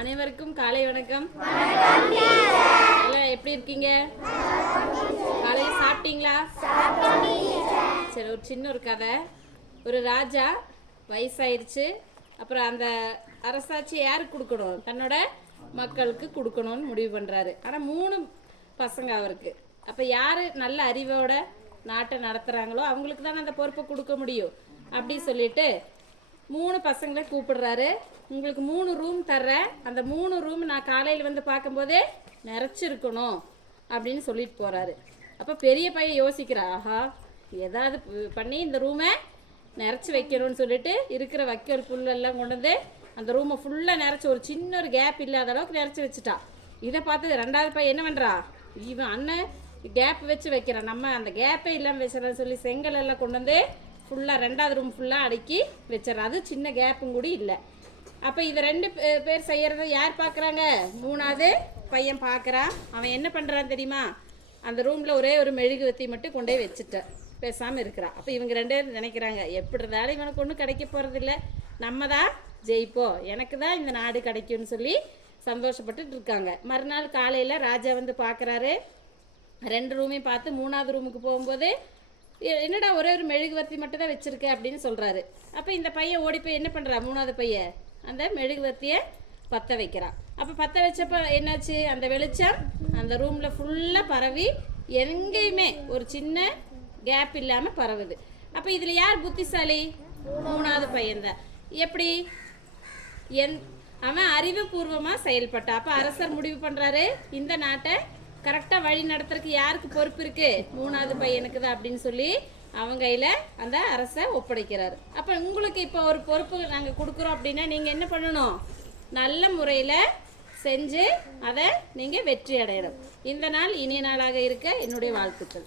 அனைவருக்கும் காலை வணக்கம். எல்லாம் எப்படி இருக்கீங்க? காலையில் சாப்பிட்டீங்களா? சரி ஒரு சின்ன ஒரு கதை. ஒரு ராஜா வயசாயிருச்சு. அப்புறம் அந்த அரசாட்சி யாருக்கு கொடுக்கணும்? தன்னோட மக்களுக்கு கொடுக்கணும்னு முடிவு பண்ணுறாரு ஆனால் மூணு பசங்க அவருக்கு. அப்போ யார் நல்ல அறிவோட நாட்டை நடத்துகிறாங்களோ அவங்களுக்கு தானே அந்த பொறுப்பை கொடுக்க முடியும். அப்படி சொல்லிட்டு மூணு பசங்களை கூப்பிடுறாரு. உங்களுக்கு மூணு ரூம் தர்றேன். அந்த மூணு ரூம் நான் காலையில் வந்து பார்க்கும்போதே நிறச்சிருக்கணும் அப்படின்னு சொல்லிட்டு போகிறாரு அப்போ பெரிய பையன் யோசிக்கிறா ஆஹா ஏதாவது பண்ணி இந்த ரூமை நிறச்சி வைக்கணும்னு சொல்லிட்டு இருக்கிற வைக்கோல் புல்லெல்லாம் கொண்டு வந்து அந்த ரூமை ஃபுல்லாக நிறச்சி ஒரு சின்ன ஒரு கேப் இல்லாத அளவுக்கு நிறச்சி வச்சுட்டான். இதை பார்த்து ரெண்டாவது பையன் என்ன பண்ணுறா இவன் அண்ணன் கேப் வச்சு வைக்கிறான். நம்ம அந்த கேப்பே இல்லாமல் வச்சிடறேன்னு சொல்லி செங்கல் எல்லாம் கொண்டு வந்து ஃபுல்லாக ரெண்டாவது ரூம் ஃபுல்லாக அடுக்கி வச்சிடறான். அது சின்ன கேப்பும் கூட இல்லை. அப்போ இதை ரெண்டு பே- பேர் செய்கிறத யார் பார்க்குறாங்க மூணாவது பையன் பார்க்குறான் அவன் என்ன பண்ணுறான் தெரியுமா? அந்த ரூமில் ஒரே ஒரு மெழுகுவத்தி மட்டும் கொண்டே வச்சுட்டேன். பேசாமல் இருக்கிறான். அப்போ இவங்க ரெண்டு பேரும் நினைக்கிறாங்க எப்படி இருந்தாலும் இவனுக்கு ஒன்றும் கிடைக்க போகிறதில்ல நம்ம தான் ஜெயிப்போம் எனக்கு தான் இந்த நாடு கிடைக்கும்னு சொல்லி சந்தோஷப்பட்டுட்டு இருக்காங்க. மறுநாள் காலையில் ராஜா வந்து பார்க்குறாரு ரெண்டு ரூமையும் பார்த்து மூணாவது ரூமுக்கு போகும்போது என்னடா ஒரே ஒரு மெழுகுவர்த்தி மட்டும் தான் வச்சுருக்க அப்படின்னு சொல்கிறாரு அப்போ இந்த பையன் ஓடி போய் என்ன பண்ணுறா மூணாவது பையன் அந்த மெழுகுவர்த்தியை பற்ற வைக்கிறான். அப்போ பற்ற வச்சப்போ என்னாச்சு? அந்த வெளிச்சம் அந்த ரூமில் ஃபுல்லாக பரவி எங்கேயுமே ஒரு சின்ன கேப் இல்லாமல் பரவுது. அப்போ இதில் யார் புத்திசாலி? மூணாவது பையன்தான் எப்படி? என் அவன் அறிவுபூர்வமாக செயல்பட்டான். அப்போ அரசர் முடிவு பண்ணுறாரு இந்த நாட்டை கரெக்டாக வழி நடத்துறதுக்கு யாருக்கு பொறுப்பு இருக்கு? மூணாவது பையனுக்கு தான் அப்படின்னு சொல்லி அவங்க கையில் அந்த அரசை ஒப்படைக்கிறாரு. அப்போ உங்களுக்கு இப்போ ஒரு பொறுப்பு நாங்கள் கொடுக்குறோம் அப்படின்னா நீங்கள் என்ன பண்ணணும்? நல்ல முறையில் செஞ்சு அதை நீங்கள் வெற்றி அடையணும். இந்த நாள் இனிய நாளாக இருக்க என்னுடைய வாழ்த்துக்கள்.